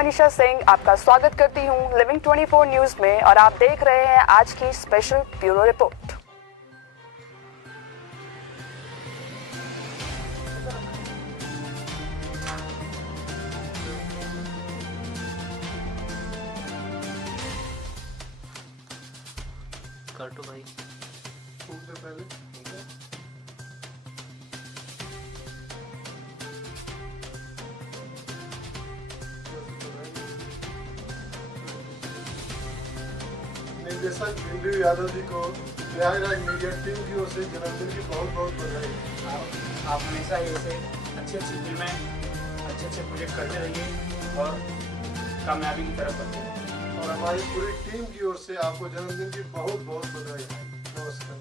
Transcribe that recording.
मनीषा सिंह आपका स्वागत करती हूं लिविंग 24 न्यूज में और आप देख रहे हैं आज की स्पेशल ब्यूरो रिपोर्ट। काटो भाई पहले निर्देशक बिंदु यादव जी को प्रयागराज मीडिया टीम की ओर से जन्मदिन की बहुत बहुत बधाई। आप हमेशा ऐसे अच्छी फिल्में अच्छे प्रोजेक्ट करते रहिए और कामयाबी की तरफ बढ़ते रहिए। और हमारी पूरी टीम की ओर से आपको जन्मदिन की बहुत बहुत बधाई। नमस्कार।